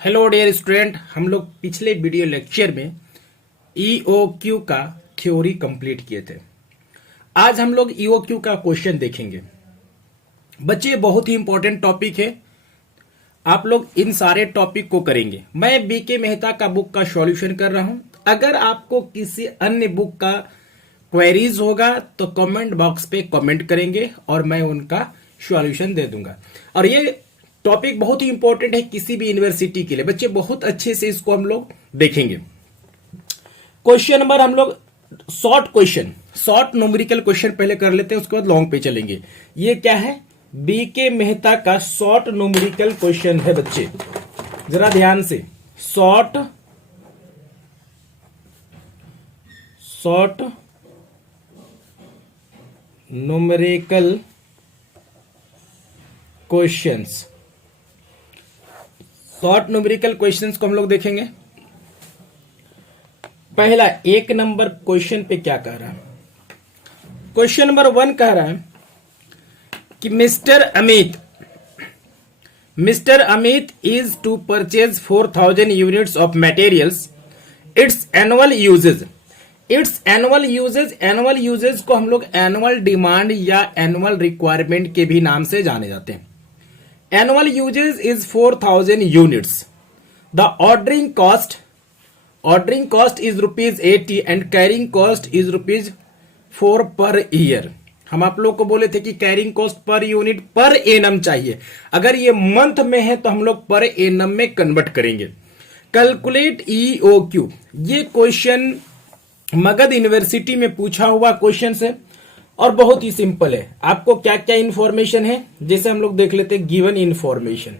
Hello dear student, हम लोग पिछले वीडियो लेक्चर में ईओक्यू का थ्योरी कंप्लीट किए थे। आज हम लोग ईओक्यू का क्वेश्चन देखेंगे। बच्चे, बहुत ही इंपॉर्टेंट टॉपिक है। आप लोग इन सारे टॉपिक को करेंगे। मैं बीके मेहता का बुक का सॉल्यूशन कर रहा हूं। अगर आपको किसी अन्य बुक का क्वेरीज होगा तो कमेंट बॉक्स पे कमेंट करेंगे और मैं उनका सॉल्यूशन दे दूंगा। और ये टॉपिक बहुत ही इंपॉर्टेंट है किसी भी यूनिवर्सिटी के लिए। बच्चे, बहुत अच्छे से इसको हम लोग देखेंगे। क्वेश्चन नंबर हम लोग शॉर्ट न्यूमेरिकल क्वेश्चन पहले कर लेते हैं, उसके बाद लॉन्ग पे चलेंगे। ये क्या है? बीके मेहता का शॉर्ट न्यूमेरिकल क्वेश्चन है। बच्चे जरा ध्यान से, short numerical questions. Short numerical questions को हम लोग देखेंगे। पहला 1 नंबर क्वेश्चन पे क्या कह रहा है? क्वेश्चन नंबर 1 कह रहा है कि mister Amit is to purchase 4000 units of materials. Its annual usage को हम लोग एनुअल डिमांड या एनुअल रिक्वायरमेंट के भी नाम से जाने जाते हैं। Annual usage is 4000 units. The ordering cost is rupees 80 and carrying cost is rupees 4 per year. हम आप लोग को बोले थे कि carrying cost per unit per annum चाहिए। अगर ये मंथ में है तो हम लोग पर एनम में कन्वर्ट करेंगे। Calculate EOQ. ये क्वेश्चन मगध यूनिवर्सिटी में पूछा हुआ क्वेश्चन है और बहुत ही सिंपल है। आपको क्या क्या इंफॉर्मेशन है, जैसे हम लोग देख लेते हैं गिवन इंफॉर्मेशन।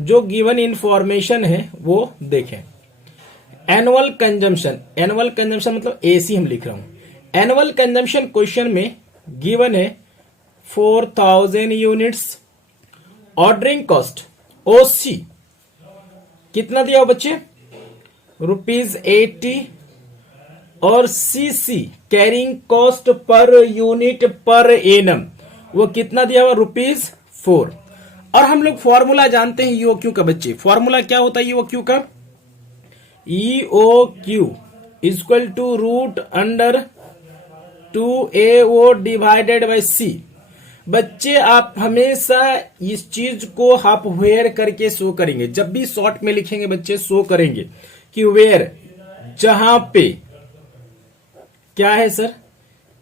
जो गिवन इंफॉर्मेशन है वो देखें। एनुअल कंजम्पशन मतलब एसी हम लिख रहा हूं। एनुअल कंजम्पशन क्वेश्चन में गिवन है 4000 यूनिट्स। ऑर्डरिंग कॉस्ट ओसी कितना दिया हो बच्चे? ₹80 और CC carrying cost per unit per annum वो कितना दिया हुआ? ₹4। और हम लोग फॉर्मूला जानते हैं ईओक्यू का। बच्चे, फॉर्मूला क्या होता है ईओक्यू का? EOQ equal to √2AO divided by c. बच्चे, आप हमेशा इस चीज को हाफ वेयर करके शो करेंगे। जब भी शॉर्ट में लिखेंगे बच्चे शो करेंगे कि वेयर, जहां पे क्या है सर,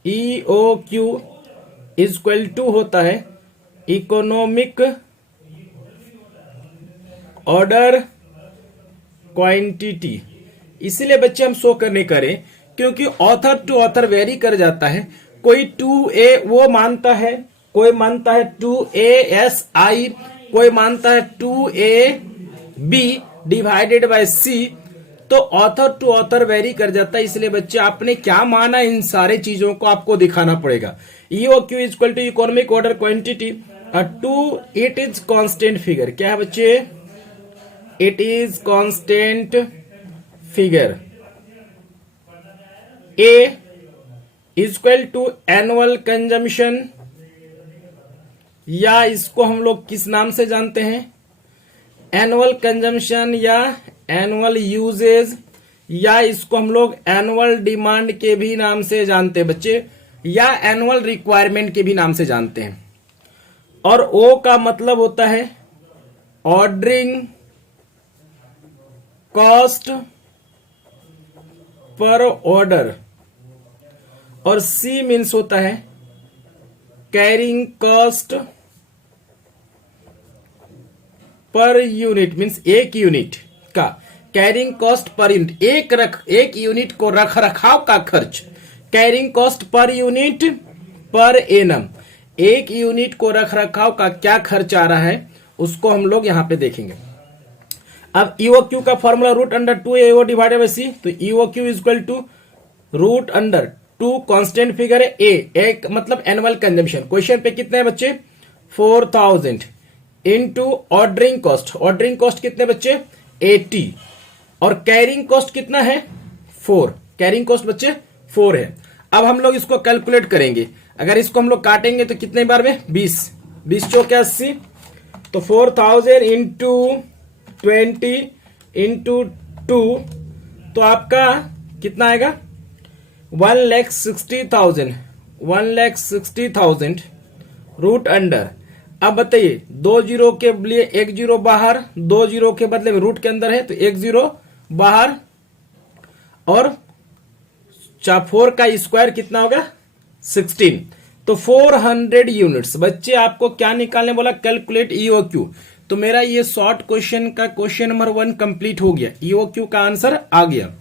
ईओक्यू इक्वल टू होता है इकोनॉमिक ऑर्डर क्वांटिटी। इसलिए बच्चे हम शो करने करें क्योंकि ऑथर टू ऑथर वेरी कर जाता है। कोई 2A वो मानता है, कोई मानता है 2ASI, कोई मानता है 2AB डिवाइडेड बाय सी। तो ऑथर टू ऑथर वेरी कर जाता है। इसलिए बच्चे आपने क्या माना, इन सारे चीजों को आपको दिखाना पड़ेगा। EOQ equal to economic order quantity. 2 it is constant figure. क्या है बच्चे? It is constant figure. A equal to annual consumption, या इसको हम लोग किस नाम से जानते हैं? एनुअल कंजम्पशन या एनुअल यूजेज, या इसको हम लोग एनुअल डिमांड के भी नाम से जानते हैं बच्चे, या एनुअल रिक्वायरमेंट के भी नाम से जानते हैं। और ओ का मतलब होता है ऑर्डरिंग कॉस्ट पर ऑर्डर, और सी मीन्स होता है carrying cost per unit, means एक यूनिट का कैरिंग कॉस्ट पर यूनिट। एक यूनिट को रख रखाव का खर्च, carrying cost per unit per annum. एक यूनिट को रख रखाव का क्या खर्च आ रहा है उसको हम लोग यहां पे देखेंगे। अब ईओक्यू का formula √2AO divided by C. तो EOQ equal to √2 constant figure है। एक मतलब एनुअल कंजम्पशन। क्वेश्चन पे कितने हैं बच्चे? 4000 इंटू ऑर्डरिंग कॉस्ट कितने बच्चे? 80। और कैरिंग कॉस्ट कितना है? 4। कैरिंग कॉस्ट बच्चे 4 है। अब हम लोग इसको कैलकुलेट करेंगे। अगर इसको हम लोग काटेंगे तो कितने बार में? 20 चौके 80। तो 4000 इंटू 20 इंटू 2, तो आपका कितना आएगा 1,60,000, 1,60,000 रूट अंडर। अब बताइए 2 जीरो के लिए 1 जीरो बाहर, 2 जीरो के बदले में रूट के अंदर है तो 1 जीरो बाहर, और 4 का स्क्वायर कितना होगा 16, तो 400 यूनिट्स। बच्चे आपको क्या निकालने बोला, कैलकुलेट ईओक्यू। तो मेरा ये शॉर्ट क्वेश्चन का क्वेश्चन नंबर 1 कंप्लीट हो गया, ईओक्यू का आंसर आ गया।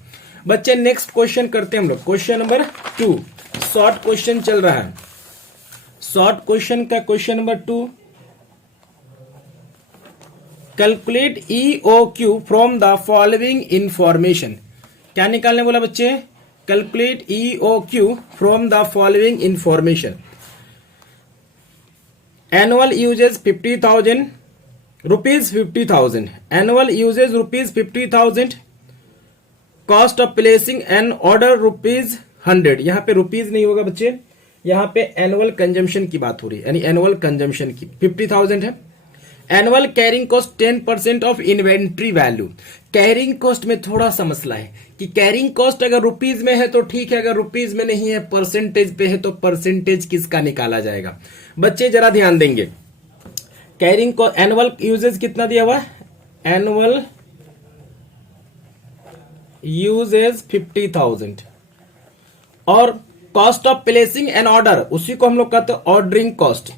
बच्चे नेक्स्ट क्वेश्चन करते हैं हम लोग, क्वेश्चन नंबर 2, शॉर्ट क्वेश्चन चल रहा है। शॉर्ट क्वेश्चन का question number 2, calculate EOQ from the following information. क्या निकालने बोला बच्चे, calculate EOQ from the following information. Annual usage 50,000 rupees, 50,000 annual usage rupees 50,000, cost of placing an order rupees 100। यहां pay rupees नहीं होगा बच्चे, यहां पे एनुअल कंजम्पशन की बात हो रही है, यानी एनुअल कंजम्पशन की 50,000 है। Annual carrying cost 10% of inventory value. Carrying cost में थोड़ा सा मसला है कि कैरिंग कॉस्ट अगर रुपीज में है तो ठीक है, अगर रुपीज में नहीं है परसेंटेज पे है तो परसेंटेज किसका निकाला जाएगा। बच्चे जरा ध्यान देंगे, कैरिंग को एनुअल यूजेज कितना दिया हुआ है, एनुअल यूजेज 50,000, और cost of placing an order, उसी को हम लोग कहते हैं ordering cost.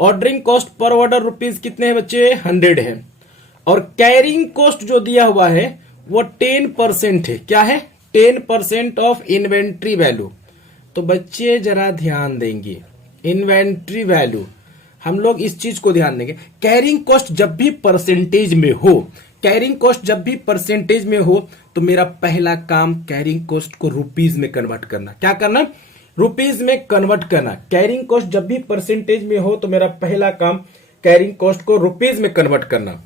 Ordering cost per order rupees कितने हैं बच्चे 100 है, और कैरिंग कॉस्ट जो दिया हुआ है वो 10% है। क्या है 10% ऑफ इन्वेंट्री वैल्यू। तो बच्चे जरा ध्यान देंगे, इन्वेंट्री वैल्यू हम लोग इस चीज को ध्यान देंगे। कैरिंग कॉस्ट जब भी परसेंटेज में हो, कैरिंग कॉस्ट जब भी परसेंटेज में हो तो मेरा पहला काम कैरिंग कॉस्ट को रुपीज में कन्वर्ट करना। क्या करना, रुपीज में कन्वर्ट करना। कैरिंग कॉस्ट जब भी परसेंटेज में हो तो मेरा पहला काम कैरिंग कॉस्ट को रुपीज में कन्वर्ट करना।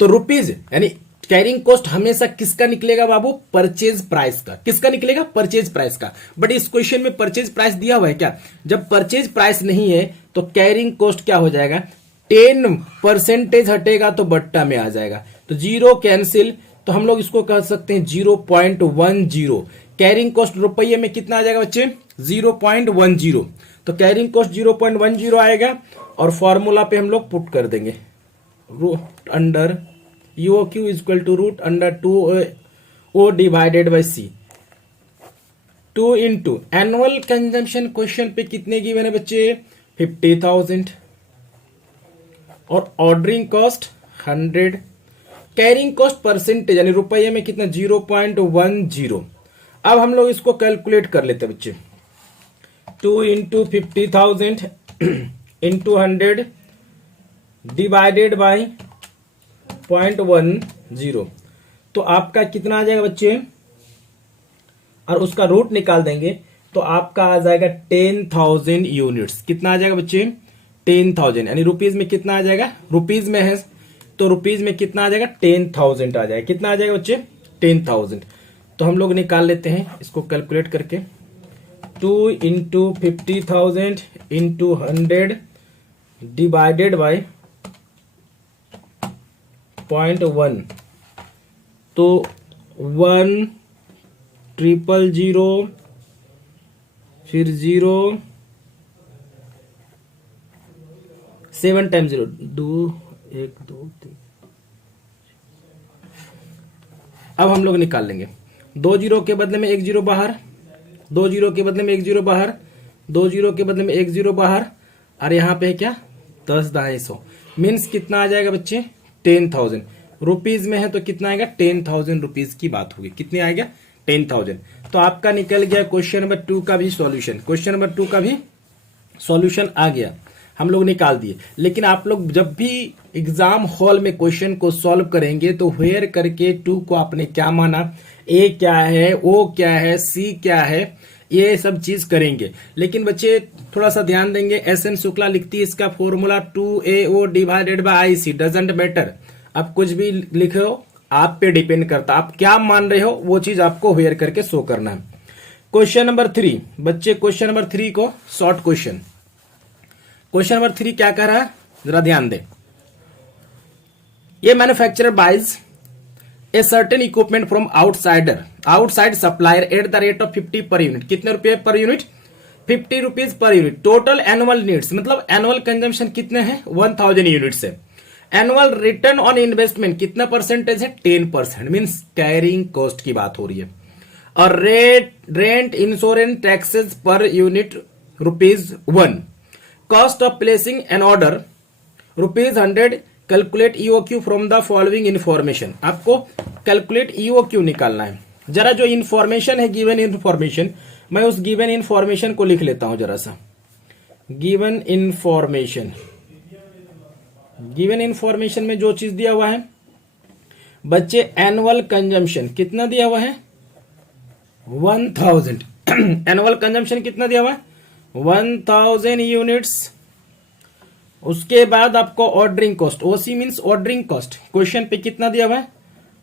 तो रुपीज यानी कैरिंग कॉस्ट हमेशा किसका निकलेगा बाबू, परचेज प्राइस का। किसका निकलेगा, परचेज प्राइस का। बट इस क्वेश्चन में परचेज प्राइस दिया हुआ है क्या, जब परचेज प्राइस नहीं है तो कैरिंग कॉस्ट क्या हो जाएगा, 10% हटेगा तो बट्टा में आ जाएगा, तो जीरो कैंसिल, तो हम लोग इसको कह सकते हैं 0.10। कैरिंग कॉस्ट रुपये में कितना आ जाएगा बच्चे 0.10, तो कैरिंग कॉस्ट 0.10 आएगा, और फॉर्मूला पे हम लोग पुट कर देंगे root under EOQ is equal to root under 2O divided by c. 2 into annual consumption question पे कितने गिवन है बच्चे 50,000, और ordering cost 100, carrying cost percentage यानी रुपये में कितना 0.10। अब हम लोग इसको कैलकुलेट कर लेते हैं बच्चे, 2 इंटू 50,000 इंटू 100 डिवाइडेड बाई 0.10, तो आपका कितना आ जाएगा बच्चे, और उसका रूट निकाल देंगे तो आपका आ जाएगा 10,000 यूनिट्स। कितना आ जाएगा बच्चे 10,000, यानी रुपीज में कितना आ जाएगा, रुपीज में है तो रुपीज में कितना आ जाएगा 10,000 आ जाएगा। कितना आ जाएगा बच्चे 10,000। तो हम लोग निकाल लेते हैं इसको कैलकुलेट करके, 2 इंटू 50,000 इंटू 100 डिवाइडेड बाई 0.1, तो 1,000 फिर 0 7 टाइम 0 2 1 2 3। अब हम लोग निकाल लेंगे, 2 जीरो के बदले में 1 जीरो बाहर, 2 जीरो के बदले में 1 जीरो बाहर, 2 जीरो के बदले में 1 जीरो बाहर, और यहाँ पे है क्या 10,200 मीन्स कितना आ जाएगा बच्चे 10,000। रुपीज में है तो कितना आएगा 10,000 रुपीज की बात होगी। कितने आएगा 10,000। तो आपका निकल गया क्वेश्चन नंबर 2 का भी सॉल्यूशन। क्वेश्चन नंबर 2 का भी सॉल्यूशन आ गया, हम लोग निकाल दिए। लेकिन आप लोग जब भी एग्जाम हॉल में क्वेश्चन को सॉल्व करेंगे तो वेयर करके 2 को आपने क्या माना, ए क्या है, ओ क्या है, सी क्या है, ये सब चीज करेंगे। लेकिन बच्चे थोड़ा सा ध्यान देंगे, एस एन शुक्ला लिखती है इसका formula 2AO divided bye IC, doesn't matter. अब कुछ भी लिखो आप पे डिपेंड करता, आप क्या मान रहे हो वो चीज आपको वेयर करके शो करना है। क्वेश्चन नंबर 3 बच्चे, क्वेश्चन नंबर 3 को शॉर्ट क्वेश्चन, क्वेश्चन नंबर 3 क्या कह रहा है जरा ध्यान दे। ये manufacturer buys a certain equipment from outside supplier at the rate of 50 per unit. कितने रुपए per unit? 50 rupees per unit. Total annual needs मतलब एनुअल कंजम्पशन कितने हैं? 1000 यूनिट्स है। एनुअल रिटर्न ऑन इन्वेस्टमेंट कितना परसेंटेज है? 10%, मीन्स कैरिंग कॉस्ट की बात हो रही है। और rent insurance taxes per unit ₹1। Cost of placing an order ₹100। Calculate EOQ from the following information. आपको कैलकुलेट ईओक्यू निकालना है। जरा जो इंफॉर्मेशन है, गिवन इंफॉर्मेशन, मैं उस गिवन इंफॉर्मेशन को लिख लेता हूं जरा सा। गिवन इंफॉर्मेशन में जो चीज दिया हुआ है बच्चे, एनुअल कंजम्पशन कितना दिया हुआ है? 1000। एनुअल कंजम्पशन कितना दिया हुआ है? 1000 यूनिट्स। उसके बाद आपको ऑर्डरिंग कॉस्ट, ओसी मीन्स ऑर्डरिंग कॉस्ट, क्वेश्चन पे कितना दिया हुआ है?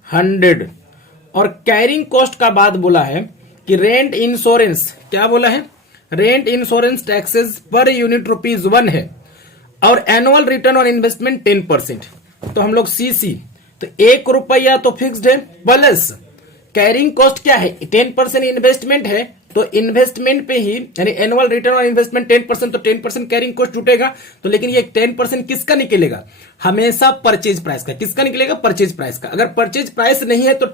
100। और कैरिंग कॉस्ट का बाद बोला है कि रेंट इंश्योरेंस, क्या बोला है? Rent insurance taxes per unit ₹1 है। और एनुअल रिटर्न ऑन इन्वेस्टमेंट 10%। तो हम लोग सीसी, तो ₹1 तो फिक्स्ड है, प्लस कैरिंग कॉस्ट क्या है? 10% इन्वेस्टमेंट है, तो इन्वेस्टमेंट पे ही यानी एनुअल रिटर्न ऑन इन्वेस्टमेंट 10%, तो 10% कैरिंग कॉस्ट जुटेगा। तो लेकिन ये 10% किसका निकलेगा? हमेशा परचेज प्राइस का। किसका निकलेगा? परचेज प्राइस का। अगर परचेज प्राइस नहीं है तो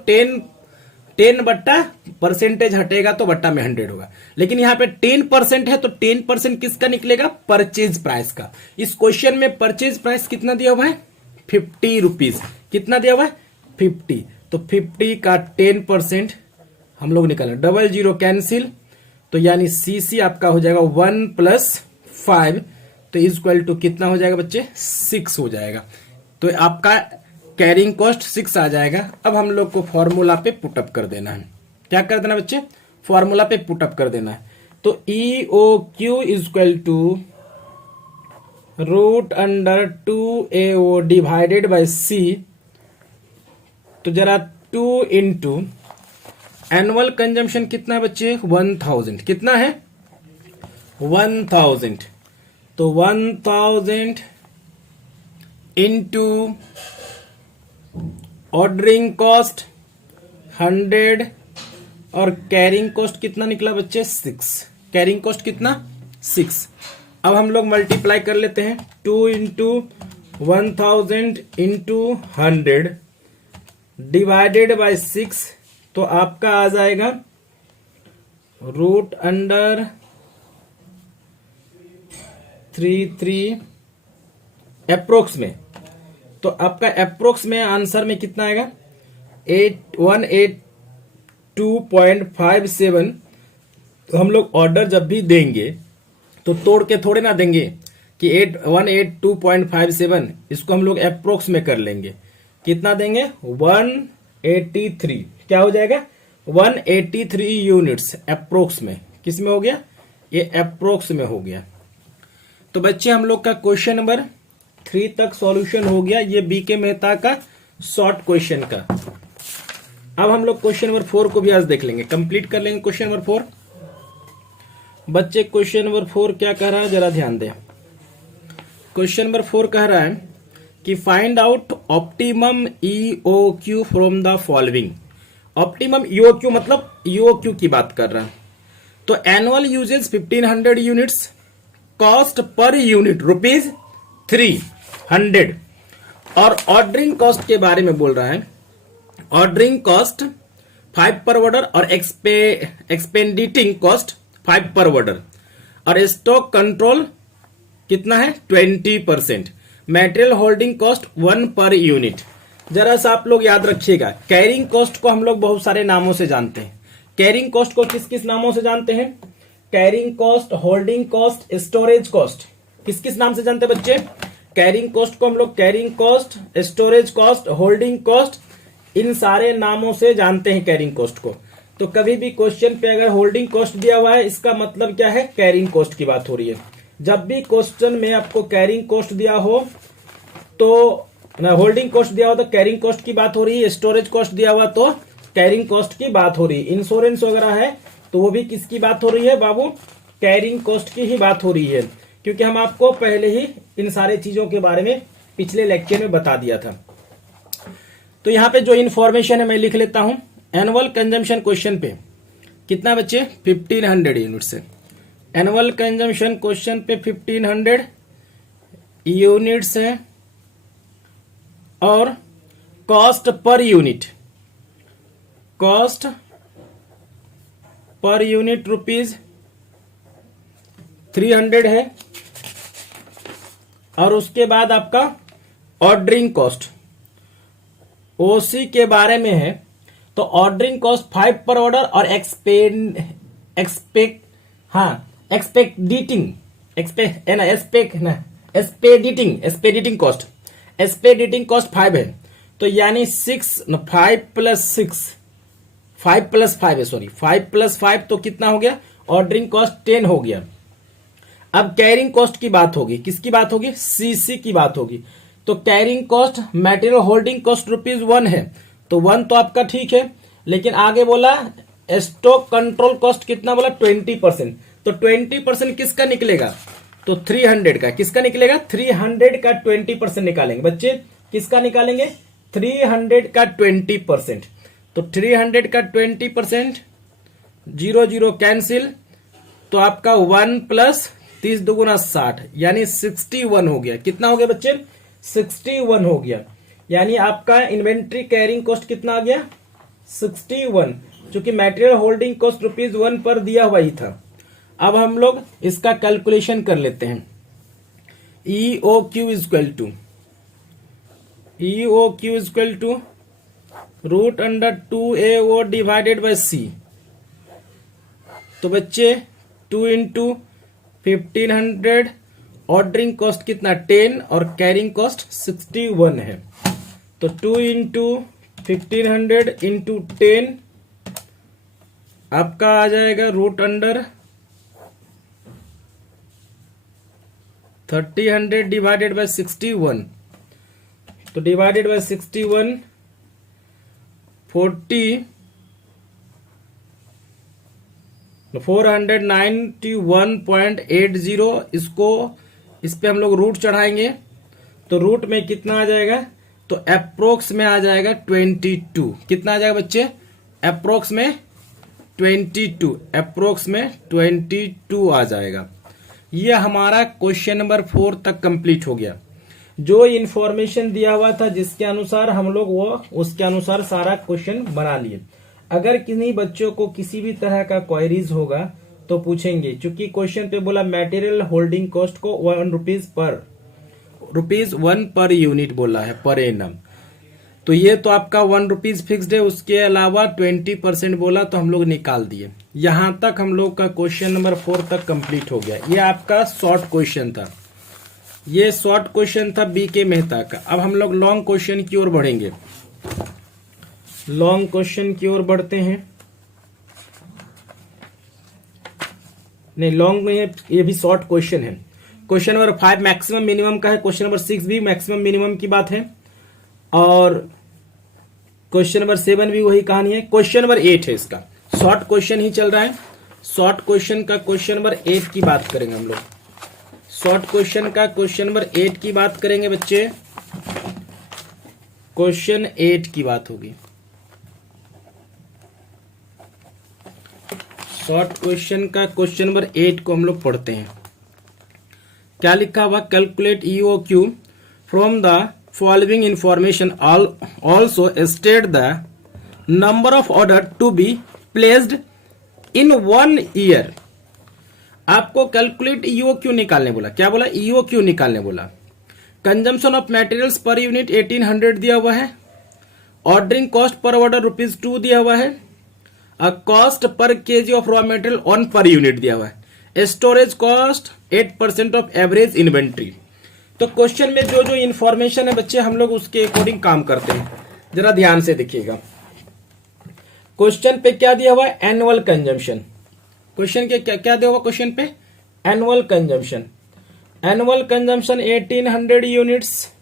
10 बट्टा परसेंटेज हटेगा तो बट्टा में 100 होगा। लेकिन यहाँ पे 10% है तो 10% किसका निकलेगा? परचेज प्राइस का। इस क्वेश्चन में परचेज प्राइस कितना दिया हुआ है? 50 रुपीज। कितना दिया हुआ है? 50। तो 50 का 10% हम लोग निकालें, 00 कैंसिल, तो यानी सीसी आपका हो जाएगा 1 + 5, तो इक्वल टू कितना हो जाएगा बच्चे? 6 हो जाएगा। तो आपका कैरिंग कॉस्ट 6 आ जाएगा। अब हम लोग को फॉर्मूला पे पुटअप कर देना है। क्या कर देना बच्चे? फॉर्मूला पे पुटअप कर देना है। तो EOQ equal to √2AO divided by C। तो जरा 2 इंटू एनुअल कंजम्पशन कितना है बच्चे? 1000। कितना है? 1000। तो 1000 इंटू ऑर्डरिंग कॉस्ट 100 और कैरिंग कॉस्ट कितना निकला बच्चे? 6। कैरिंग कॉस्ट कितना? 6। अब हम लोग मल्टीप्लाई कर लेते हैं। 2 इंटू 1000 इंटू 100 डिवाइडेड बाय 6, तो आपका आ जाएगा √33 अप्रोक्स में। तो आपका अप्रोक्स में आंसर में कितना आएगा? 182.57। तो हम लोग ऑर्डर जब भी देंगे तो तोड़ के थोड़े ना देंगे कि 182.57, इसको हम लोग अप्रोक्स में कर लेंगे। कितना देंगे? 183। क्या हो जाएगा? 183 यूनिट्स अप्रोक्स में। किस में हो गया? ये अप्रोक्स में हो गया। तो बच्चे हम लोग का क्वेश्चन नंबर 3 तक सॉल्यूशन हो गया। ये बीके मेहता का शॉर्ट क्वेश्चन का। अब हम लोग क्वेश्चन नंबर 4 को भी आज देख लेंगे, कंप्लीट कर लेंगे क्वेश्चन नंबर 4। बच्चे क्वेश्चन नंबर 4 क्या कह रहा है जरा ध्यान दें। क्वेश्चन नंबर 4 कह रहा है कि find out optimum EOQ from the following. Optimum EOQ मतलब EOQ की बात कर रहा है। तो annual usage 1500 units, cost per unit ₹300 और ऑर्डरिंग कॉस्ट के बारे में बोल रहा है। ऑर्डरिंग कॉस्ट 5 पर ऑर्डर और एक्सपेंडिटिंग कॉस्ट 5 पर ऑर्डर और स्टॉक कंट्रोल कितना है? 20%। Material holding cost 1 per unit. जरा सा आप लोग याद रखिएगा, कैरिंग कॉस्ट को हम लोग बहुत सारे नामों से जानते हैं। कैरिंग कॉस्ट को किस किस नामों से जानते हैं? Carrying cost, holding cost, storage cost. किस किस नाम से जानते हैं बच्चे? कैरिंग कॉस्ट को हम लोग carrying cost, storage cost, holding cost, इन सारे नामों से जानते हैं कैरिंग कॉस्ट को। तो कभी भी क्वेश्चन पे अगर होल्डिंग कॉस्ट दिया हुआ है, इसका मतलब क्या है? कैरिंग कॉस्ट की बात हो रही है। जब भी क्वेश्चन में आपको कैरिंग कॉस्ट दिया हो तो होल्डिंग कॉस्ट दिया हो तो कैरिंग कॉस्ट की बात हो रही है, स्टोरेज कॉस्ट दिया हुआ तो कैरिंग कॉस्ट की बात हो रही है, इंश्योरेंस वगैरह है तो वो भी किसकी बात हो रही है बाबू? कैरिंग कॉस्ट की ही बात हो रही है। क्योंकि हम आपको पहले ही इन सारे चीजों के बारे में पिछले लेक्चर में बता दिया था। तो यहां पे जो इन्फॉर्मेशन है मैं लिख लेता हूं। एनुअल कंजम्पशन क्वेश्चन पे कितना बच्चे 1500 यूनिट्स है। एनुअल कंजम्पशन क्वेश्चन पे 1500 यूनिट्स है और cost per unit, cost per unit rupees 300 है। और उसके बाद आपका ऑर्डरिंग कॉस्ट ओसी के बारे में है, तो ऑर्डरिंग कॉस्ट 5 पर ऑर्डर और एक्सपेडिटिंग कॉस्ट 5 है। तो यानी 5 प्लस 5 है, सॉरी 5 प्लस 5 तो कितना हो गया, ऑर्डरिंग कॉस्ट 10 हो गया। अब कैरिंग कॉस्ट की बात होगी, किसकी बात होगी, सीसी की बात होगी। तो carrying cost material holding cost ₹1 है, तो 1 तो आपका ठीक है, लेकिन आगे बोला स्टॉक कंट्रोल कॉस्ट कितना बोला 20%। तो 20% किसका निकलेगा, तो 300 का। किसका निकलेगा, 300 का 20% निकालेंगे बच्चे। किसका निकालेंगे, 300 का 20%। तो 300 का 20%, 0 0 कैंसिल, तो आपका 1 प्लस 30 दुगुना 60 यानी 61 हो गया। कितना हो गया बच्चे, 61 हो गया। यानी आपका इन्वेंट्री कैरिंग कॉस्ट कितना आ गया, 61, क्योंकि मटेरियल होल्डिंग कॉस्ट ₹1 पर दिया हुआ ही था। अब हम लोग इसका कैलकुलेशन कर लेते हैं। EOQ equal to √2AO divided by C। तो बच्चे 2 इंटू 1500, ऑर्डरिंग कॉस्ट कितना 10 और कैरिंग कॉस्ट 61 है। तो 2 इंटू 1500 इंटू 10 आपका आ जाएगा √300 डिवाइडेड बाय 61। तो डिवाइडेड बाय 61 491.80। इसको इस पे हम लोग रूट चढ़ाएंगे, तो रूट में कितना आ जाएगा, तो अप्रोक्स में आ जाएगा 22। कितना आ जाएगा बच्चे, अप्रोक्स में 22 आ जाएगा। ये हमारा क्वेश्चन नंबर 4 तक कंप्लीट हो गया। जो इन्फॉर्मेशन दिया हुआ था जिसके अनुसार हम लोग वो उसके अनुसार सारा क्वेश्चन बना लिए। अगर किन्हीं बच्चों को किसी भी तरह का क्वेरीज होगा तो पूछेंगे, क्योंकि क्वेश्चन पे बोला मटेरियल होल्डिंग कॉस्ट को ₹1 पर यूनिट बोला है पर एनम। तो ये तो आपका ₹1 फिक्स्ड है, उसके अलावा 20% बोला तो हम लोग निकाल दिए। यहां तक हम लोग का क्वेश्चन नंबर 4 तक कंप्लीट हो गया। ये आपका शॉर्ट क्वेश्चन था, ये शॉर्ट क्वेश्चन था BK मेहता का। अब हम लोग लॉन्ग क्वेश्चन की ओर बढ़ेंगे। लॉन्ग क्वेश्चन की ओर बढ़ते हैं। नहीं, लॉन्ग में ये भी शॉर्ट क्वेश्चन है। क्वेश्चन नंबर 5 मैक्सिमम मिनिमम का है, क्वेश्चन नंबर 6 भी मैक्सिमम मिनिमम की बात है, और क्वेश्चन नंबर 7 भी वही कहानी है। क्वेश्चन नंबर 8 है, इसका शॉर्ट क्वेश्चन ही चल रहा है। शॉर्ट क्वेश्चन का क्वेश्चन नंबर 8 की बात करेंगे हम लोग। शॉर्ट क्वेश्चन का क्वेश्चन नंबर 8 की बात करेंगे बच्चे। क्वेश्चन 8 की बात होगी। शॉर्ट क्वेश्चन का क्वेश्चन नंबर 8 को हम लोग पढ़ते हैं। क्या लिखा हुआ, calculate EOQ from the following information, also state the number of order to be placed in 1 year. आपको कैलकुलेट EOQ निकालने बोला। क्या बोला, EOQ निकालने बोला। Consumption of materials per unit 1800 दिया हुआ है। ऑर्डरिंग कॉस्ट पर ऑर्डर ₹2 दिया हुआ है। Cost per KG of raw material 1 per unit दिया हुआ है। Storage cost 8% of average inventory. तो क्वेश्चन में जो जो इन्फॉर्मेशन है बच्चे हम लोग उसके अकॉर्डिंग काम करते हैं। जरा ध्यान से देखिएगा। क्वेश्चन पे क्या दिया हुआ है, एनुअल कंजम्पशन। क्वेश्चन के क्या दिया हुआ, क्वेश्चन पे annual consumption. Annual consumption 1800 units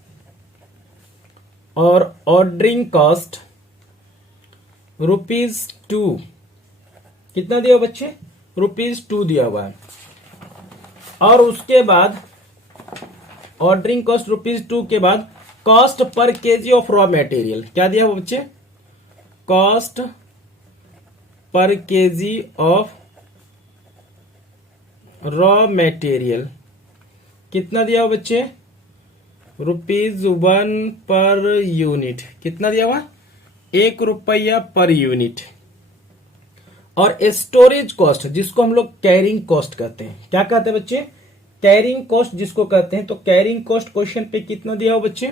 और ऑर्डरिंग कॉस्ट ₹2। कितना दिया हुआ बच्चे, ₹2 दिया हुआ है। और उसके बाद ऑर्डरिंग कॉस्ट ₹2 के बाद cost per KG of raw material क्या दिया हुआ बच्चे, cost per KG of raw material कितना दिया हुआ बच्चे, ₹1 पर यूनिट। कितना दिया हुआ, ₹1 पर यूनिट। और स्टोरेज कॉस्ट जिसको हम लोग कैरिंग कॉस्ट कहते हैं, क्या कहते हैं बच्चे, कैरिंग कॉस्ट जिसको कहते हैं। तो कैरिंग कॉस्ट क्वेश्चन पे कितना दिया हो बच्चे,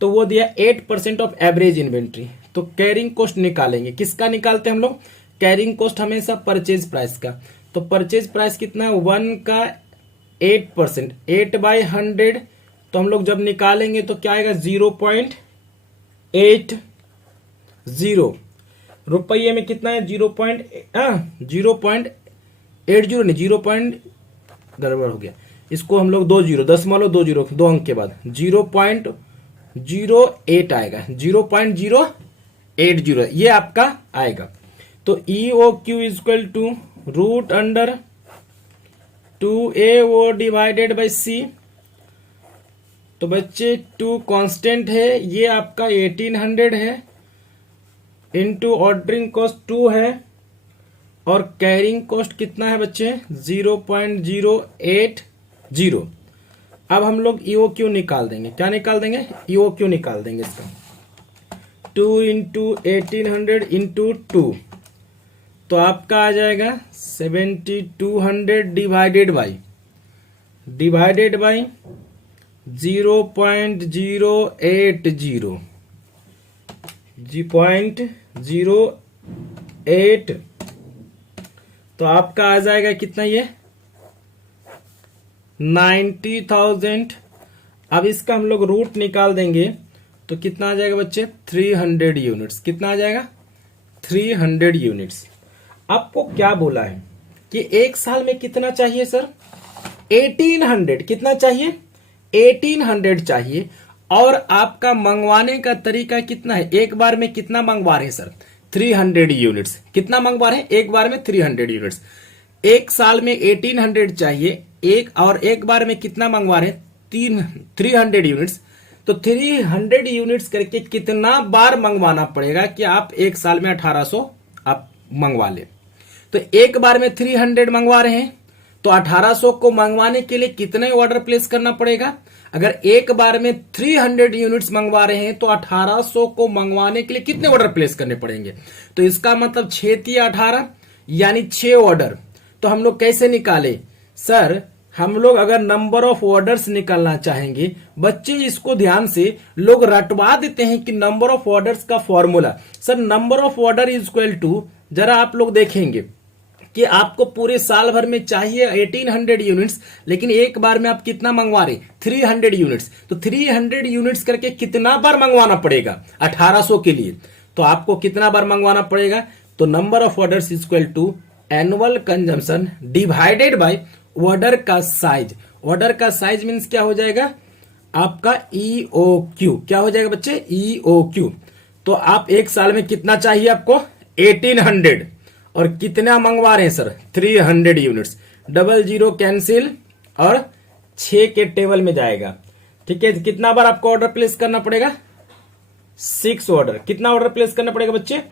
तो वो दिया 8% ऑफ एवरेज इन्वेंट्री। तो कैरिंग कॉस्ट निकालेंगे, किसका निकालते हैं हम लोग, कैरिंग कॉस्ट हमेशा परचेज प्राइस का। तो परचेज प्राइस कितना है, 1 का 8%, 8/100। तो हम लोग जब निकालेंगे तो क्या आएगा, 0.80। रुपये में कितना है, 0.80 नहीं, 0. गड़बड़ हो गया, इसको हम लोग 2 अंक के बाद 0.08 आएगा, 0.080 ये आपका आएगा। तो EOQ equal to √2AO divided by C। तो बच्चे 2 कांस्टेंट है, ये आपका 1800 है, इनटू ऑर्डरिंग कॉस्ट 2 है, और कैरिंग कॉस्ट कितना है बच्चे, 0.080। अब हम लोग EOQ निकाल देंगे, क्या निकाल देंगे, EOQ निकाल देंगे इसका। 2 × 1800 × 2, तो आपका आ जाएगा 7200 डिवाइडेड बाई 0.080, 0.08। तो आपका आ जाएगा कितना, ये 90,000। अब इसका हम लोग रूट निकाल देंगे तो कितना आ जाएगा बच्चे, 300 यूनिट्स। कितना आ जाएगा, 300 यूनिट्स। आपको क्या बोला है कि एक साल में कितना चाहिए सर, 1800। कितना चाहिए, 1800 चाहिए। और आपका मंगवाने का तरीका कितना है, एक बार में कितना मंगवा रहे हैं सर, 300 यूनिट्स। कितना मंगवा रहे हैं, एक बार में 300 यूनिट्स। एक साल में 1800 चाहिए, एक बार में कितना मंगवा रहे हैं, 300 यूनिट्स। तो 300 यूनिट्स करके कितना बार मंगवाना पड़ेगा कि आप एक साल में 1800 आप मंगवा ले। तो एक बार में 300 मंगवा रहे हैं, तो 1800 को मंगवाने के लिए कितने ऑर्डर प्लेस करना पड़ेगा। अगर एक बार में 300 यूनिट्स मंगवा रहे हैं तो 1800 को मंगवाने के लिए कितने ऑर्डर प्लेस करने पड़ेंगे। तो इसका मतलब 6×18 यानी 6 ऑर्डर। तो हम लोग कैसे निकाले सर, हम लोग अगर नंबर ऑफ ऑर्डर्स निकालना चाहेंगे, बच्चे इसको ध्यान से लोग रटवा देते हैं कि नंबर ऑफ ऑर्डर्स का formula. Sir number of order is equal to, जरा आप लोग देखेंगे कि आपको पूरे साल भर में चाहिए 1800 यूनिट्स, लेकिन एक बार में आप कितना मंगवा रहे, 300 यूनिट्स। तो 300 यूनिट्स करके कितना बार मंगवाना पड़ेगा 1800 के लिए, तो आपको कितना बार मंगवाना पड़ेगा। तो number of orders is equal to annual consumption divided by order का साइज। ऑर्डर का साइज मीन्स क्या हो जाएगा आपका EOQ। क्या हो जाएगा बच्चे, EOQ। तो आप एक साल में कितना चाहिए आपको, 1800, और कितना मंगवा रहे हैं सर, 300 यूनिट्स। 00 कैंसिल और 6 के टेबल में जाएगा। ठीक है, कितना बार आपको ऑर्डर प्लेस करना पड़ेगा, 6 ऑर्डर। कितना ऑर्डर प्लेस करना पड़ेगा बच्चे,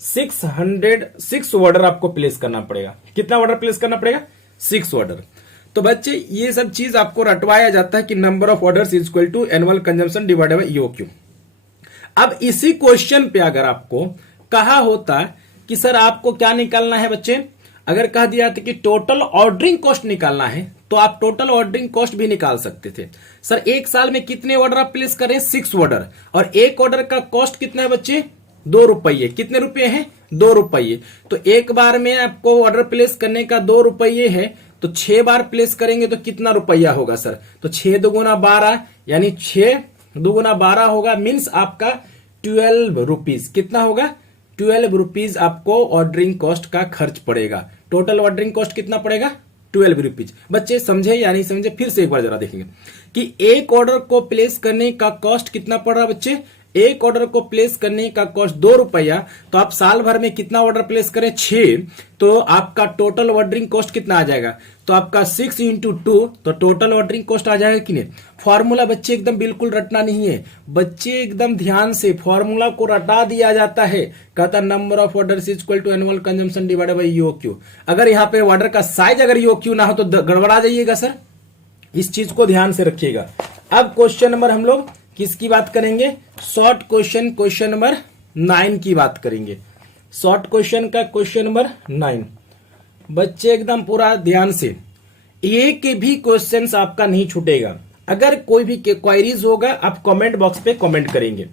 6 ऑर्डर आपको प्लेस करना पड़ेगा। कितना ऑर्डर प्लेस करना पड़ेगा, 6 ऑर्डर। तो बच्चे ये सब चीज आपको रटवाया जाता है कि number of orders is equal to annual consumption divided by EOQ। अब इसी क्वेश्चन पे अगर आपको कहा होता कि सर आपको क्या निकालना है बच्चे, अगर कह दिया था कि टोटल ऑर्डरिंग कॉस्ट निकालना है, तो आप टोटल ऑर्डरिंग कॉस्ट भी निकाल सकते थे। सर एक साल में कितने ऑर्डर आप प्लेस करें, 6 ऑर्डर, और एक ऑर्डर का कॉस्ट कितना है बच्चे, ₹2। कितने रुपए हैं, ₹2। तो एक बार में आपको ऑर्डर प्लेस करने का ₹2 है, तो 6 बार प्लेस करेंगे तो कितना रुपया होगा सर, तो 6 दूगुना 12 यानी 6 दूगुना 12 होगा, मीन्स आपका 12 रुपीज। कितना होगा, 12 रुपीज आपको ऑर्डरिंग कॉस्ट का खर्च पड़ेगा। टोटल ऑर्डरिंग कॉस्ट कितना पड़ेगा, 12 रुपीज। बच्चे समझे या नहीं समझे, फिर से एक बार जरा देखेंगे कि एक ऑर्डर को प्लेस करने का कॉस्ट कितना पड़ रहा है बच्चे, एक ऑर्डर को प्लेस करने का कॉस्ट 2 रुपया, तो आप साल भर में कितना ऑर्डर प्लेस करें 6, तो आपका टोटल ऑर्डरिंग कॉस्ट कितना आ जाएगा, तो आपका 6 इंटू 2, तो टोटल ऑर्डरिंग कॉस्ट आ जाएगा कि नहीं। फॉर्मूला बच्चे एकदम बिल्कुल रटना नहीं है, बच्चे एकदम ध्यान से फॉर्मूला को रटा दिया जाता है, कहता number of orders is equal to annual consumption divided by EOQ. अगर यहाँ पे ऑर्डर का साइज अगर ईओक्यू ना हो तो गड़बड़ा जाइएगा सर, इस चीज को ध्यान से रखिएगा। अब क्वेश्चन नंबर हम लोग किसकी बात करेंगे, शॉर्ट क्वेश्चन, क्वेश्चन नंबर 9 की बात करेंगे। शॉर्ट क्वेश्चन का क्वेश्चन नंबर 9, बच्चे एकदम पूरा ध्यान से, एक भी क्वेश्चंस आपका नहीं छूटेगा। अगर कोई भी क्वेरीज होगा आप कमेंट बॉक्स पे कमेंट करेंगे।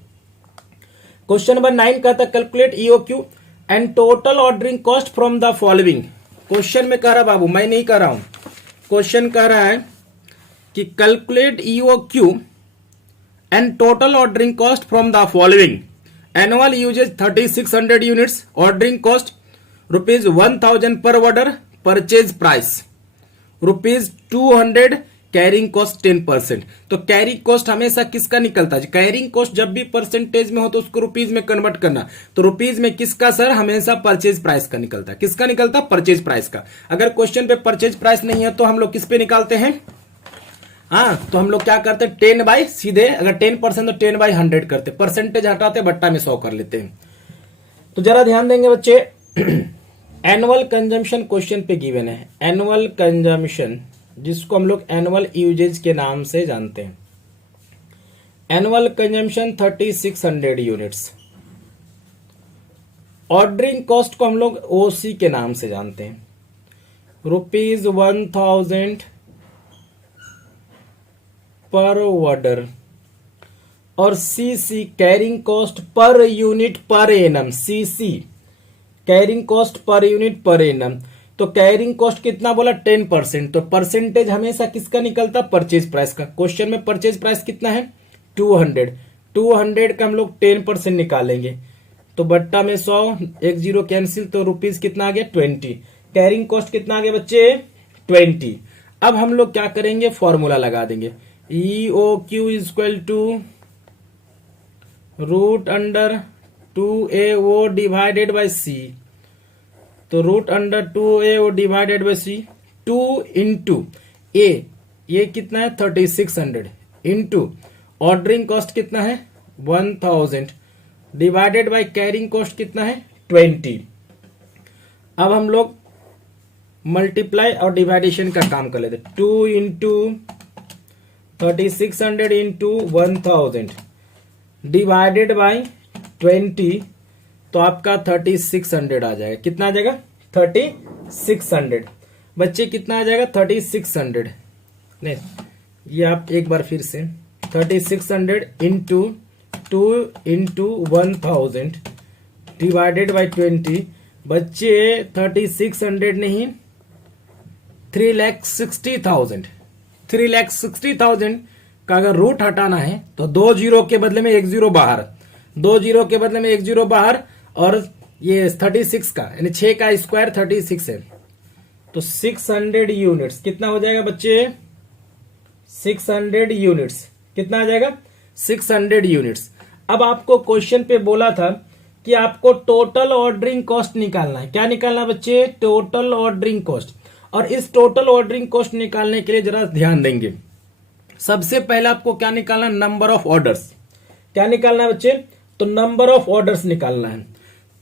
क्वेश्चन नंबर 9 कहता है calculate EOQ and total ordering cost from the following. Question में कह रहा बाबू, मैं नहीं कह रहा हूं, क्वेश्चन कह रहा है कि calculate EOQ and total ordering cost from the following. Annual usage 3600 units, ordering cost rupees 1000 per order, purchase price rupees 200, carrying cost 10%। तो कैरिंग कॉस्ट हमेशा किसका निकलता है, कैरिंग कॉस्ट जब भी परसेंटेज में हो तो उसको रुपीज में कन्वर्ट करना, तो रुपीज में किसका सर, हमेशा परचेज प्राइस का निकलता है। किसका निकलता है, परचेज प्राइस का। अगर क्वेश्चन पे परचेज प्राइस नहीं है तो हम लोग किस पे निकालते हैं, हाँ, तो हम लोग क्या करते हैं 10 बाई सीधे, अगर 10% तो 10 बाई 100 करते, परसेंटेज हटाते बट्टा में 100 कर लेते हैं। तो जरा ध्यान देंगे बच्चे, एनुअल कंजम्पशन क्वेश्चन पे गिवन है, एनुअल कंजम्पशन जिसको हम लोग एनुअल यूजेज के नाम से जानते हैं। Annual consumption 3600 units, ordering cost को हम लोग ओसी के नाम से जानते हैं, रुपीज 1000 पर ऑर्डर, और CC carrying cost per unit per annum, CC carrying cost per unit per annum. तो कैरिंग कॉस्ट कितना बोला 10%, तो परसेंटेज हमेशा किसका निकलता, परचेज प्राइस का। क्वेश्चन में परचेज प्राइस कितना है 200 का हम लोग 10% निकालेंगे, तो बट्टा में 100, एक जीरो कैंसिल, तो रुपीज कितना आ गया 20, कैरिंग कॉस्ट कितना आ गया बच्चे 20। अब हम लोग क्या करेंगे, फॉर्मूला लगा देंगे, EOQ is equal to root under 2AO divided by c, तो root under 2AO divided by c, 2 into a, ये कितना है 3600, इंटू ऑर्डरिंग कॉस्ट कितना है 1000 डिवाइडेड बाई कैरिंग कॉस्ट कितना है 20। अब हम लोग मल्टीप्लाई और डिवाइडेशन का काम कर लेते, 2 इंटू 3600 इंटू 1000 डिवाइडेड बाई 20, तो आपका 3600 आ जाएगा। कितना आ जाएगा 3600, बच्चे कितना आ जाएगा 3600, नहीं ये आप एक बार फिर से 3600 इंटू 2 इंटू 1000 डिवाइडेड बाई 20, बच्चे 3600 नहीं 3,60,000, 3,60,000 का अगर रूट हटाना है तो 2 जीरो के बदले में 1 जीरो बाहर, 2 जीरो के बदले में 1 जीरो बाहर, और ये 36 का यानी 6 का स्क्वायर 36 है, तो 600 यूनिट्स कितना हो जाएगा बच्चे 600 यूनिट्स, कितना आ जाएगा 600 यूनिट्स। अब आपको क्वेश्चन पे बोला था कि आपको टोटल ऑर्डरिंग कॉस्ट निकालना है। क्या निकालना बच्चे, टोटल ऑर्डरिंग कॉस्ट। और इस टोटल ऑर्डरिंग कॉस्ट निकालने के लिए जरा ध्यान देंगे, सबसे पहले आपको क्या निकालना, नंबर ऑफ ऑर्डर्स। क्या निकालना है बच्चे, तो नंबर ऑफ ऑर्डर्स निकालना है।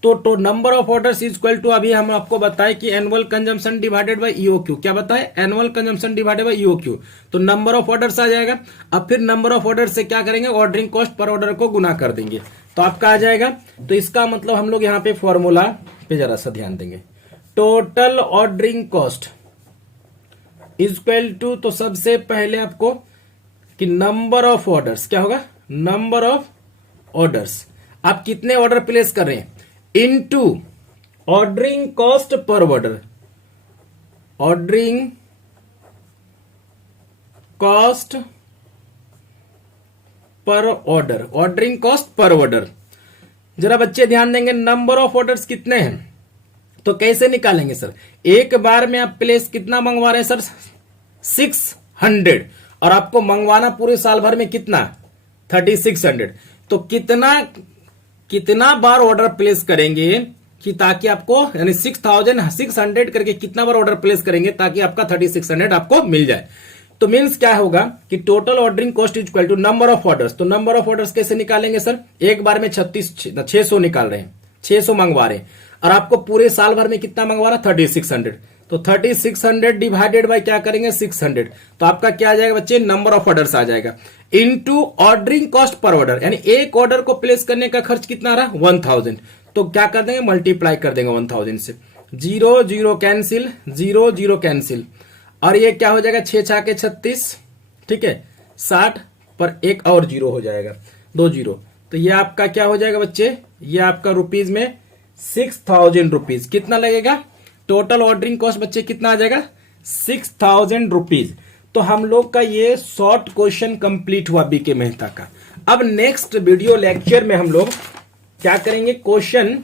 तो number of orders is equal to, अभी हम आपको बताए कि annual consumption divided by EOQ. क्या बताए, annual consumption divided by EOQ, तो नंबर ऑफ ऑर्डर्स आ जाएगा। अब फिर नंबर ऑफ ऑर्डर से क्या करेंगे, ऑर्डरिंग कॉस्ट पर ऑर्डर को गुना कर देंगे, तो आपका आ जाएगा। तो इसका मतलब हम लोग यहाँ पे फॉर्मूला पे जरा सा ध्यान देंगे, total ordering cost is equal to, तो सबसे पहले आपको कि नंबर ऑफ ऑर्डर्स, क्या होगा नंबर ऑफ ऑर्डर्स, आप कितने ऑर्डर प्लेस कर रहे हैं, into ordering cost per order, ordering cost per order, ordering cost per order. जरा बच्चे ध्यान देंगे, नंबर ऑफ ऑर्डर्स कितने हैं, तो कैसे निकालेंगे सर, एक बार में आप प्लेस कितना मंगवा रहे हैं सर 600, और आपको मंगवाना पूरे साल भर में कितना 3600, तो कितना बार ऑर्डर प्लेस करेंगे कि ताकि आपको यानी 6600 करके कितना बार ऑर्डर प्लेस करेंगे ताकि आपका 3600 आपको मिल जाए। तो मीन्स क्या होगा कि total ordering cost is equal to number of orders. तो नंबर ऑफ ऑर्डर्स कैसे निकालेंगे सर? एक बार में 600 निकाल रहे हैं, 600 मंगवा रहे हैं, और आपको पूरे साल भर में कितना मंगवा रहा? 3600। तो 3600 डिवाइडेड बाय क्या करेंगे? 600। तो आपका क्या आ जाएगा बच्चे? नंबर ऑफ ऑर्डर्स आ जाएगा into ordering cost per order, यानी एक ऑर्डर को प्लेस करने का खर्च कितना रहा? 1000। तो क्या कर देंगे? मल्टीप्लाई कर देंगे 1000 से। 0 0 कैंसिल, 0 0 कैंसिल, और ये क्या हो जाएगा? 6 6 के 36, ठीक है, 60 पर एक और 0 हो जाएगा, 2 0। तो ये आपका क्या हो जाएगा बच्चे? ये आपका रुपीज में 6000 रुपीज। कितना लगेगा? टोटल ऑर्डरिंग कॉस्ट बच्चे कितना आ जाएगा? 6000 रुपीज। तो हम लोग का ये शॉर्ट क्वेश्चन कंप्लीट हुआ बीके मेहता का। अब नेक्स्ट वीडियो लेक्चर में हम लोग क्या करेंगे? क्वेश्चन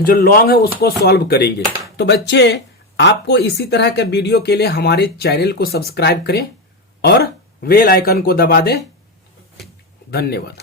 जो लॉन्ग है उसको सॉल्व करेंगे। तो बच्चे आपको इसी तरह के वीडियो के लिए हमारे चैनल को सब्सक्राइब करें और बेल आइकन को दबा दें। धन्यवाद।